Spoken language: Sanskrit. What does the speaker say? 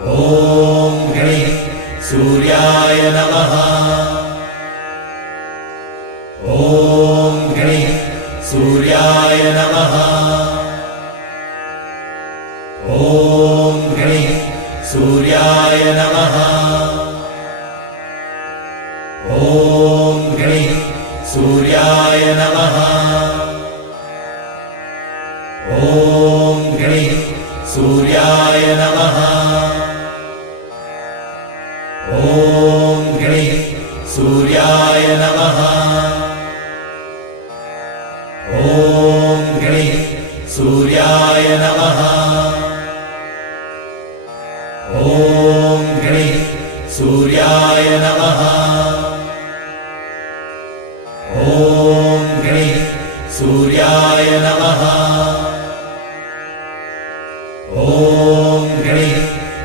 ॐ गणेश सूर्याय नमः। ॐ गणेश सूर्याय नमः। ॐ गणेश सूर्याय नमः। ॐ गणेश सूर्याय नमः। ॐ गणेश सूर्याय नमः। ॐ गणेश सूर्याय नमः। ॐ गणेश सूर्याय नमः। ॐ गणेश सूर्याय नमः।